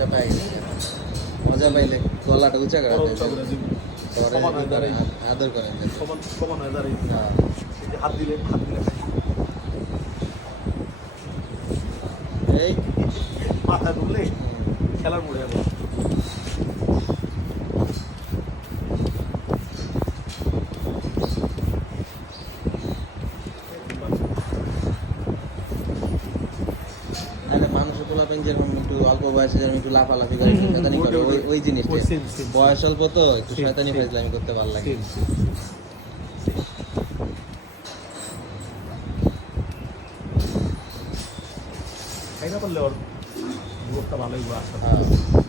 মজা পাই মজা পাইলে গলাটা উঁচা করে আদর করেন সমান হয়ে দাঁড়াই হাত দিলে এই মাথা ঢুকলে খেলার মোড়ে যাবো মানুষের পোলাপেন যেরকম একটু অল্প বয়সে যেরকম একটু লাফালাফি করে শয়তানি করে ওই জিনিসটা বয়স অল্প তো একটু শয়তানি ফাজলামি করতে ভালো লাগে খাইতে পারলে ওর ভালোই আসে